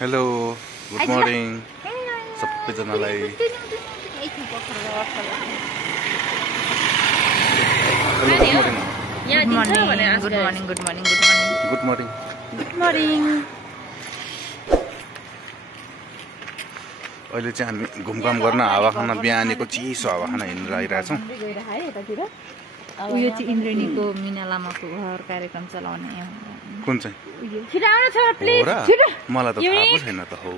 Hello good morning सबैजनालाई। Good morning. अहिले चाहिँ हामी घुमघाम गर्न हावा खान बिहानीको चिसो हावा खान हिँडेर आइरहेछौँ। उयो चाहिँ इन्द्रेणीको मिना लामाको घर कार्यक्रम चलाउने कुन चाहिँ मलाई त थाहा पो छैन त। हौ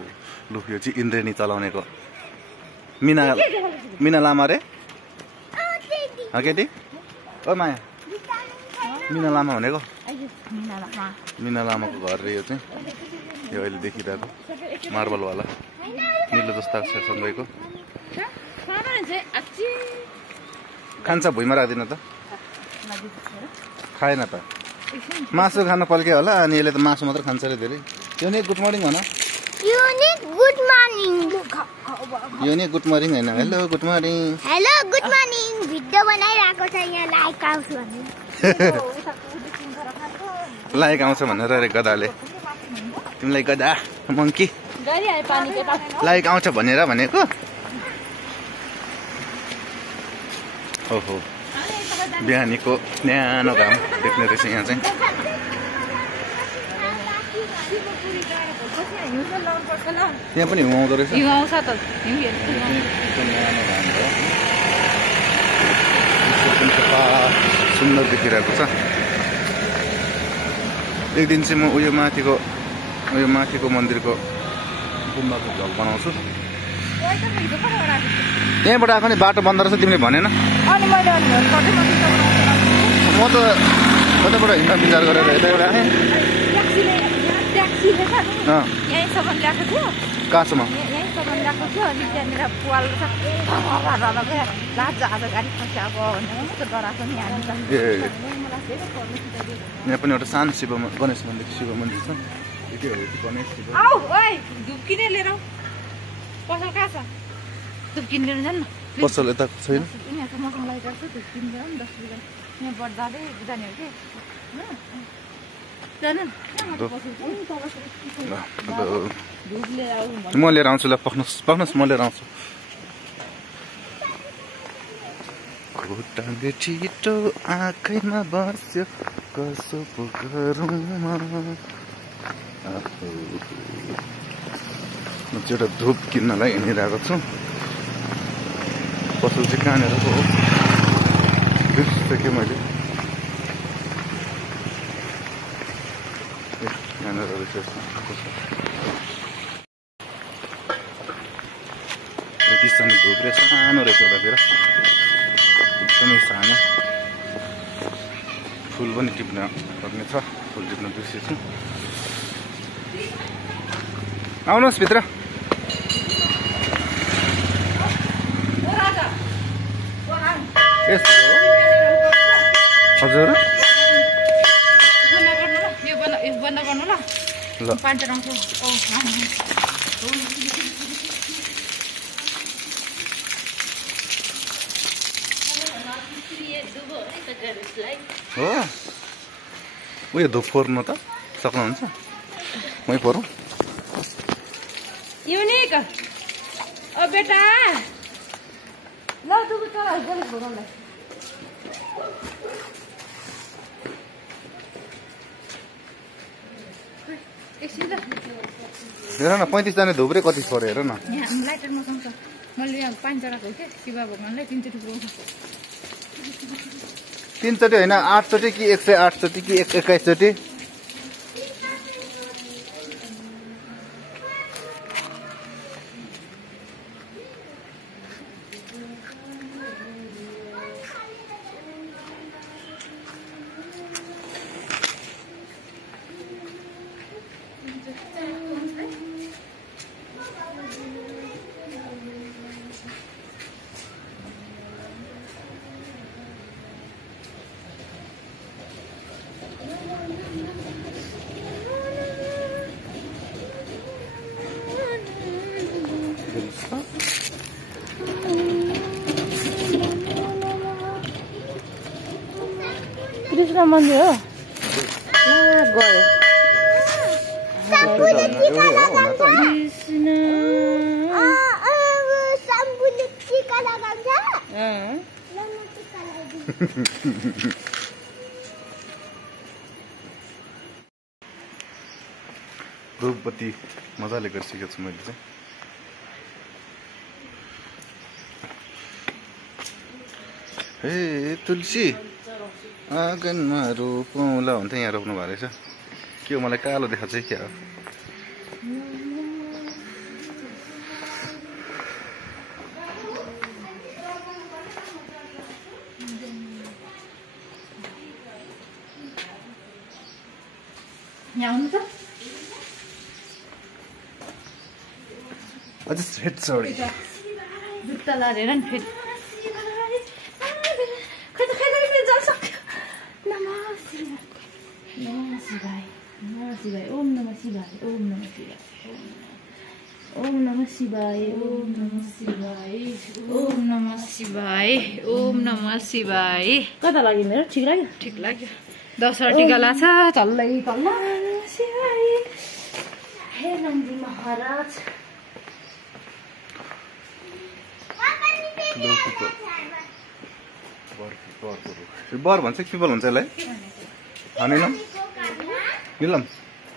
लु यो चाहिँ इन्द्रेणी चलाउनेको मिना लामा रे केटी ओ माया मिना लामा भनेको मिना लामाको घर रे। यो चाहिँ यो अहिले देखिरहेको मार्बलवाला निलो जस्तो छ सँगैको खान्छ भुइँमा राख्दिन त खाएन त मासु खान पल्क्यो होला अनि यसले त मासु मात्र खान्छ अरे धेरै। यो नि गुड मर्निङ भन। यो नि गुड मर्निङ होइन। हेलो गुड मर्निङ भिडियो बनाइरहेको छ यहाँ लाइक आउँछ भने लाइक आउँछ भनेर अरे गदाले तिमीलाई गदा मङ्की लाइक आउँछ भनेर भनेको। ओहो बिहानीको न्यानो घाम देख्ने रहेछ यहाँ चाहिँ। त्यहाँ पनि हिउँ आउँदो रहेछ। सुन्दर देखिरहेको छ। एक दिन चाहिँ म उयो माथिको मन्दिरको गुम्बाको भ्लग बनाउँछु। त्यहाँबाट आएको नि बाटो बन्द रहेछ तिमीले भनेन। म त कतैबाट हिँड्न विचार गरेर यतैबाट आएँ। कहाँसम्म यहाँ पनि एउटा सानो गणेश शिव मन्दिर छ। पसल यता छैन। म लिएर आउँछु ल पक्नुहोस् म लिएर आउँछु। खुट्टाले छिटो आँखैमा बस्यो कसो पो गरौँ म चाहिँ एउटा धुप किन्नलाई हिँडिरहेको छु। पसल चाहिँ कहाँनिर हो बिर्सिसकेँ मैले। यहाँनिर रहेछ यति सानो धुप रहेछ सानो रहेछ यतातिर एकदमै सानो। फुल पनि टिप्न पर्ने छ फुल टिप्न बिर्सेछु। आउनुहोस् भित्र। हजुर ल हो उयो धुप फोर्नु त सक्नुहुन्छ मै फोरौँ। युनिक ओ बेटा ल दुबु चला गले फोरौँला। हेर न 35 जना धुप्रे कति छोरे हेर न। यहाँ लाइटर मसँग छ मैले यहाँ 5 जनाको के शिव भगवानलाई 3 चोटि पुगाउँछु। 3 चोटि होइन 8 चोटि कि 108 चोटि कि 21 चोटि। कृष्ण मन्दिर हो गयो शम्भुले टीका लगाउँछ कृष्ण शम्भुले टीका लगाउँछ ल म टीका लगाइदिन्छु द्रौपदी मजाले गरिसकेको छु मैले चाहिँ हे तुलसी आँगनमा रोपौँला भन्थ्यो यहाँ रोप्नु भएको रहेछ के हो मलाई कालो देखाएको चाहिँ क्या हो यहाँ आउनु त अझ हेड सरी जुत्ता लाएर नि फेरि खै त जान सक्यो नमः शिवाय ओम नमः शिवाय ओम नमः शिवाय ओम नमः शिवाय ओम नमः शिवाय ओम नमः शिवाय ओम नमः शिवाय कता लाग्यो मेरो ठिक लाग्यो ठिक लाग्यो 10 वटा टीका लाग्छ चल्लै तल्ल शिवाय हे नन्दी महाराज बर भन्छ पिपल हुन्छ यसलाई होइन निलम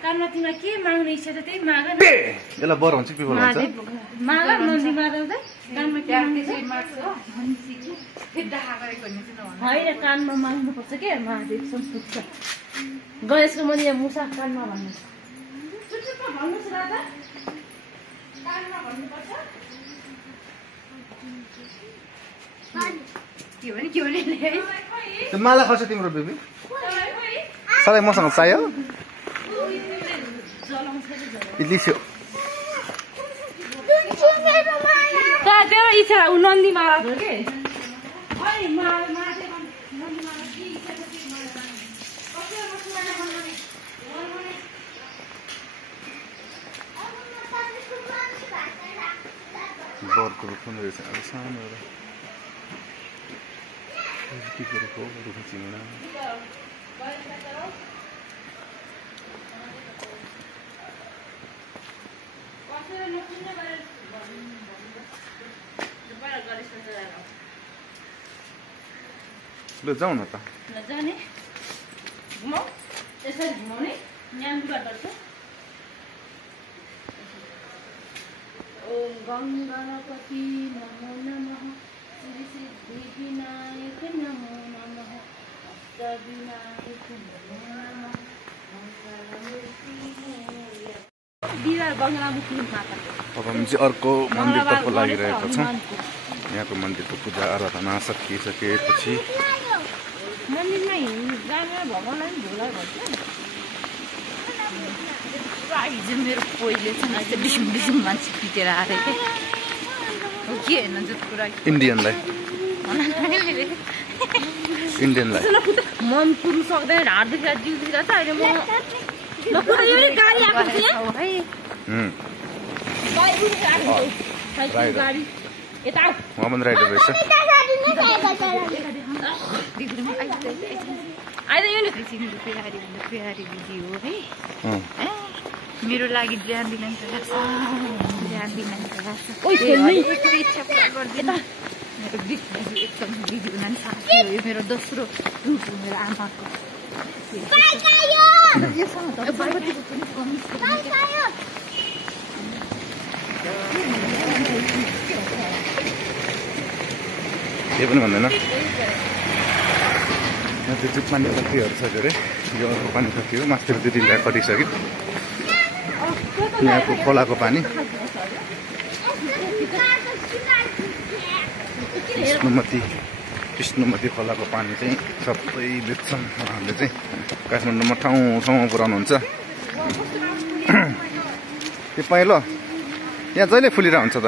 कानमा तिमीलाई के माग्ने इच्छा छ त्यही माग न यसलाई बर भन्छ पिपल भन्छ माग नन्दी माग्दा कानमा के माग्छ होइन कानमा माग्नुपर्छ के महादेव संस्कृत छ गणेशको मन्दिर मुसा कानमा भन्नु भन्नुहोस् राजा कानमा भन्नुपर्छ के भने त्यो माला खर्च तिम्रो बेबी सधैँ मसँग चाहियो लिस्यो तेरो इच्छा ऊ नन्दी माला हो के बरको रुख रहेछ अब सानो एउटा टिपेको रुख चिनेन ल जाउँ न त जाने घुमाउ यसरी घुमाउने यहाँ गर्छ ओम गङ्गापति नमो नमः श्री सिद्धि विनायक नमो नमः अष्टविनायक नमो नमः बिरार बङ्गलामुखी माता अब हामी चाहिँ अर्को मन्दिरतर्फ लागिरहेका छौँ यहाँको मन्दिरको पूजा आराधना सकिसकेपछि मन्दिरमा जाने भगवान्लाई पनि भोला भन्छ हिजो मेरो कोहीले चाहिँ डिसुम डिसुम मान्छे पिटेर आएर के हो के होइन जो कुरा इन्डियनलाई मन कुर्नु सक्दैन हात दुखेर जिउ दुखेर छ अहिले म गाडी आएको गाडी यता उहाँ पनि राइडर रहेछ अहिले यो प्यारी दिदी हो है मेरो लागि ध्यान दिन मेरो एकदम दिदी हुनाले साथी हो यो मेरो दोस्रो रुट हो मेरो आमाको केही पनि भन्दैन त्यो चाहिँ पानी कतिहरू छ अरे यो अर्को पानी कति हो माथितिर त्यो ढिला कटिसक्यो यहाँको खोलाको पानी कृष्णमती खोलाको पानी चाहिँ सबै बेच्छन् उहाँहरूले चाहिँ काठमाडौँमा ठाउँ ठाउँमा पुऱ्याउनुहुन्छ त्यो पहिलो यहाँ जहिले फुलिरहेको हुन्छ त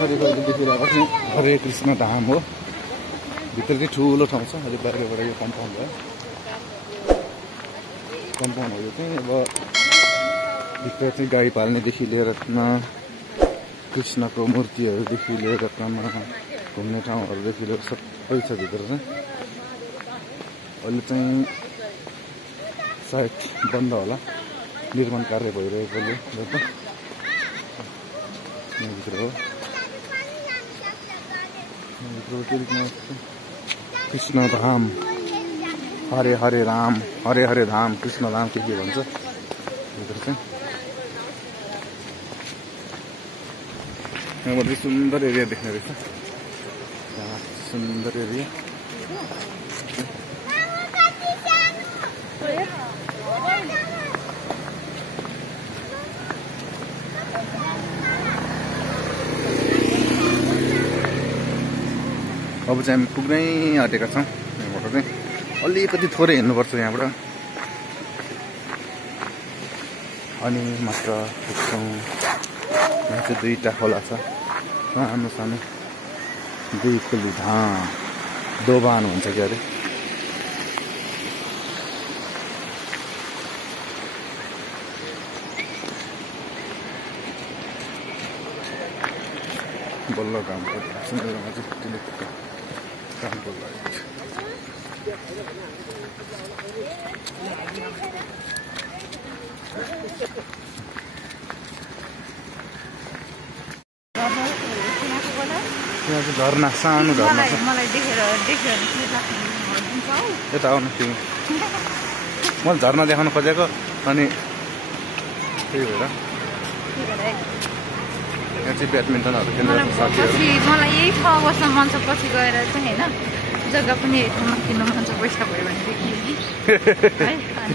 पछाडिको देखिरहेको चाहिँ हरे कृष्ण धाम हो। भित्र चाहिँ ठुलो ठाउँ छ। अहिले बाहिरबाट यो कम्पाउन्ड भयो। कम्पाउन्ड हो यो चाहिँ। अब भित्र चाहिँ गाई पाल्नेदेखि लिएर कृष्णको मूर्तिहरूदेखि लिएर घुम्ने ठाउँहरूदेखि लिएर सबै छ भित्र चाहिँ। अहिले चाहिँ सायद बन्द होला, निर्माण कार्य भइरहेकोले गर्दा। यहाँभित्र हो, कृष्ण धाम, हरे हरे राम, हरे हरे धाम, कृष्ण धाम के भन्छ भित्र चाहिँ। यहाँबाट सुन्दर एरिया देख्ने रहेछ। सुन्दर एरिया। अब चाहिँ हामी पुग्नै आँटेका छौँ। यहाँबाट चाहिँ अलिकति थोरै हिँड्नुपर्छ यहाँबाट, अनि मात्र पुग्छौँ। यहाँ चाहिँ दुईवटा खोला छ, सानो सानो दुई खुली धाम, दोभान भन्छ क्या अरे। बल्ल गाउँको सुन्दरमा चाहिँ टिलेको कामको लागि यहाँ चाहिँ झरना, सानो झरना छ। यता आउनु तिमी, मैले झरना देखाउन खोजेको, अनि त्यही भएर यहाँ चाहिँ ब्याडमिन्टनहरू खेल्नु साथीहरू। मलाई यही ठाउँ बस्न मन छ, पछि गएर चाहिँ होइन जग्गा पनि यही ठाउँमा किन्नु मन छ, पैसा भयो भनेदेखि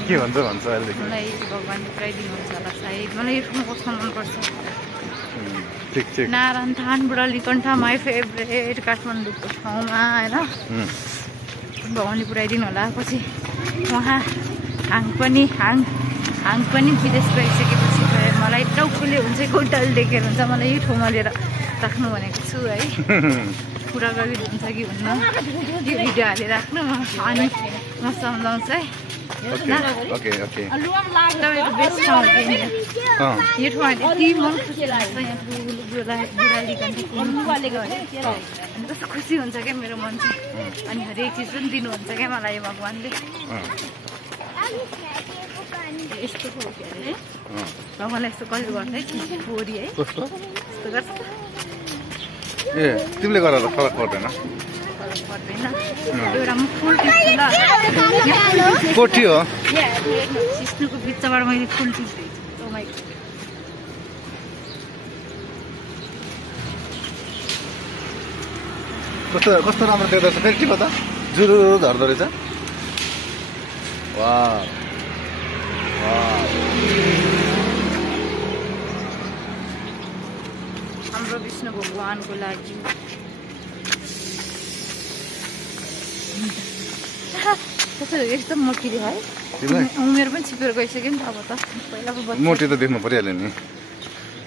के भन्छ अहिलेदेखि। मलाई भगवान्ले पुऱ्याइदिनुहुन्छ होला सायद। मलाई यो ठाउँमा बस्न मनपर्छ। ठिक ठिक। नारायणथान बुढालीकण्ठ माई फेभरेट काठमाडौँको ठाउँमा होइन। भगवान्ले पुऱ्याइदिनु होला। पछि उहाँ हाङ पनि विदेश गइसकेपछि मलाई टाउकोले हुन्छ, गोटाले देखेर हुन्छ, मलाई यही ठाउँमा लिएर राख्नु भनेको छु है। पुरा गरिदिनु हुन्छ कि भन्नु, यो भिडियो हालेर राख्नु, अनि म सम्झाउँछु है। तपाईँको बेस्ट ठाउँ हो कि यो ठाउँमा यति मन खुसी लाग्छ। यहाँ अनि कस्तो खुसी हुन्छ क्या मेरो मन चाहिँ। अनि हरेक चिज पनि दिनुहुन्छ क्या मलाई भगवान्ले। यस्तो हो के अरे भगवान्लाई यस्तो कहिले गर्छ है, बोरी है यस्तो गर्छ। ए तिमीले गरेर फरक पर्दैन। एउटा म फुल टिप्छु ल, कोठी हो सिस्नुको बिचबाट मैले फुल टिप्छु। कस्तो राम्रो देख्दो रहेछ फेरि टिप त, जुरु झर्दो रहेछ। वाह हाम्रो विष्णु भगवानको लागि यस्तो मोटी है। उमेर पनि छिपेर गइसक्यो नि त। अब त पहिलाको मोटी त देख्नु परिहाल्यो नि,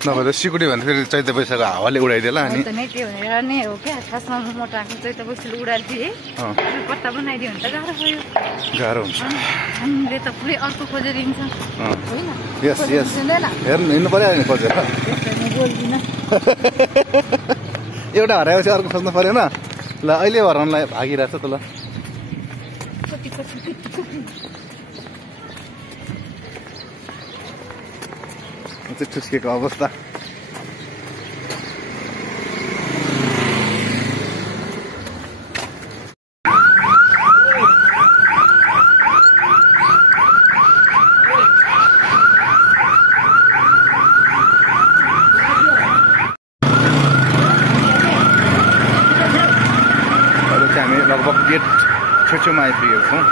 नभए सिकुटी भने फेरि चैते पैसाको हावाले उडाइदिएला। अनि नै त्यो भनेर नै हो क्या, खासमा मोटाएको चैते पैसाले उडाइदिए पत्ता बनाइदियो भने त गाह्रो भयो। गाह्रो हुन्छ। हामीले त पुरै अर्को खोजेर हिँड्छ होइन। हेर्नु हिँड्नु परिहाल्यो नि खोजेर। एउटा हराएपछि अर्को खोज्नु परेन। ल अहिले हराउनलाई भागिरहेछ त। ल ठुस्केको अवस्था। हामी लगभग गेट छेउछेउमा आइपुगेको छौँ।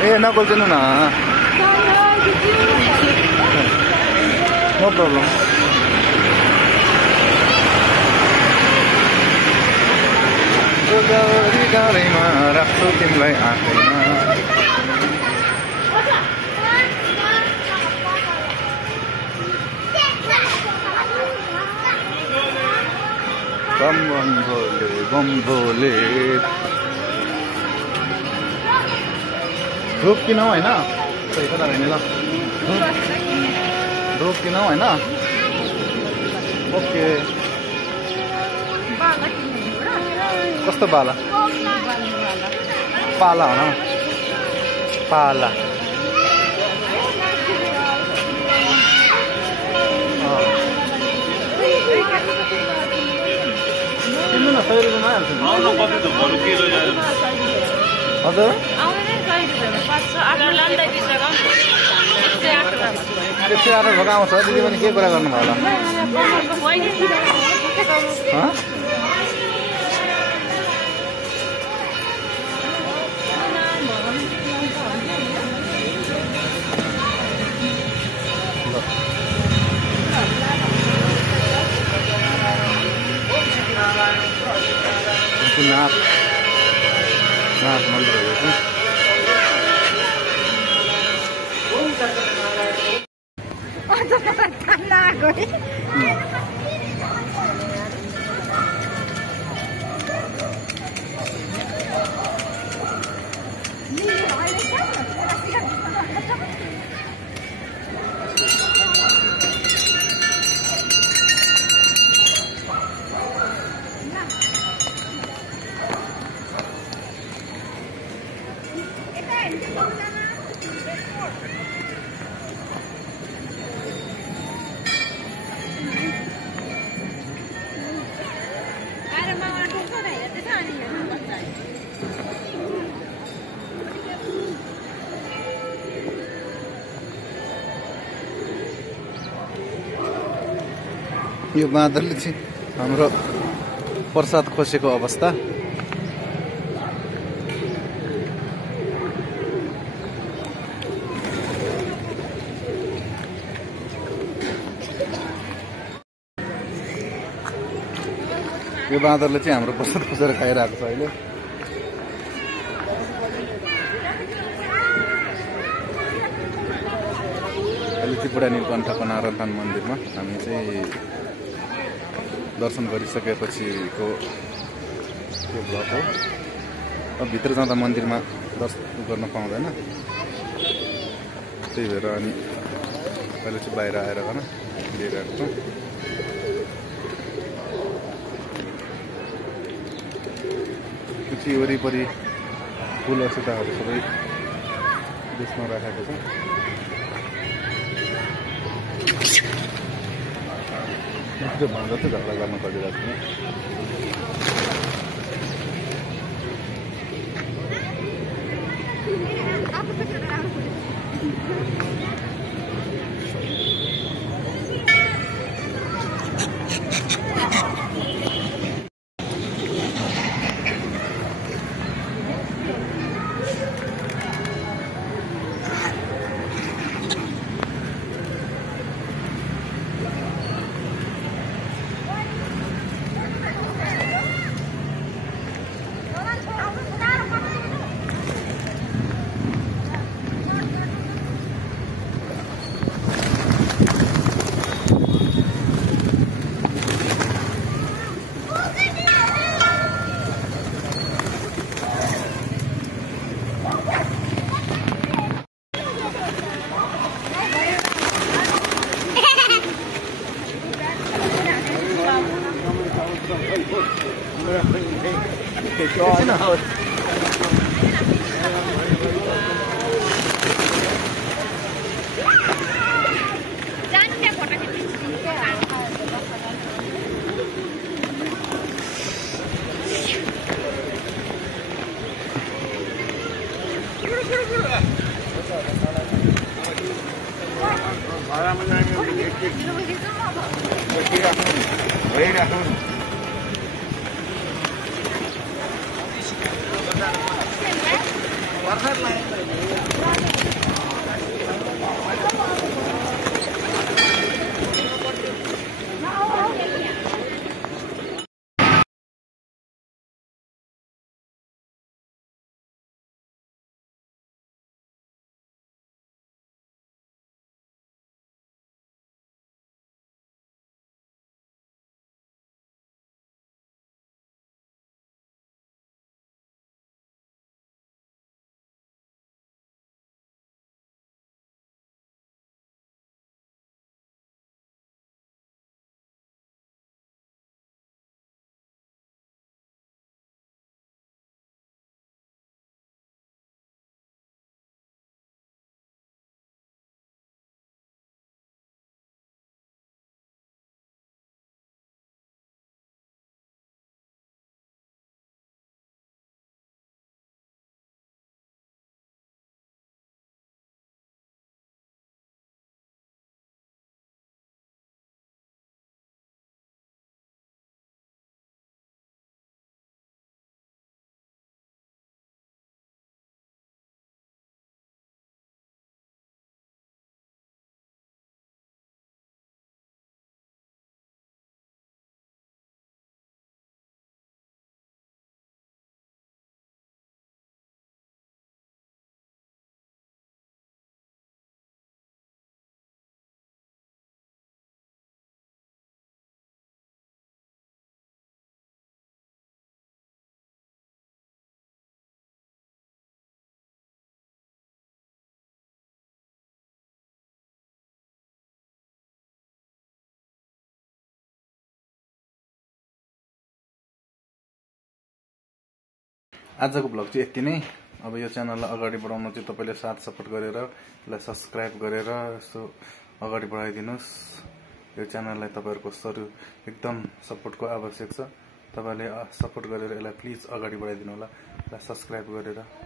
ए नकोल्चिनु न। प्रब्लम। गोदावरी डाँडैमा राख्छु तिमीलाई आँखैमा। बम बम भोले बम भोले। धूप किनौ होइन? ल धूप किनौ होइन? ओके। कस्तो बाला? पाला हो न? पाला। किन्नु न 100 रुपियाँमा हजुर त्यसै आएर भएको आउँछ। दिदी पनि के कुरा गर्नुभयो होला? नाथ मन्दिर हो यो। यो बाँदरले चाहिँ हाम्रो प्रसाद खोसेको अवस्था। यो बाँदरले चाहिँ हाम्रो प्रसाद खोसेर खाइरहेको छ अहिले। अहिले चाहिँ बुढा नीलकण्ठको नारायण मन्दिरमा हामी चाहिँ दर्शन गरिसकेपछिको त्यो ब्लक हो। अब भित्र जाँदा मन्दिरमा दर्शन गर्न पाउँदैन, त्यही भएर अनि अहिले चाहिँ बाहिर आएर गर्न लिइरहेको छौँ। पछि वरिपरि फुल अक्षताहरू सबै देशमा राखेको छ। भन्दा चाहिँ झगडा गर्न परिरहेको छ। आजको भ्लग चाहिँ यति नै। अब यो च्यानललाई अगाडि बढाउन चाहिँ तपाईँले साथ सपोर्ट गरेर यसलाई सब्सक्राइब गरेर यसो अगाडि बढाइदिनुहोस्। यो च्यानललाई तपाईँहरूको एकदम सपोर्टको आवश्यक छ। तपाईँले सपोर्ट गरेर यसलाई प्लिज अगाडि बढाइदिनु होला, यसलाई सब्सक्राइब गरेर।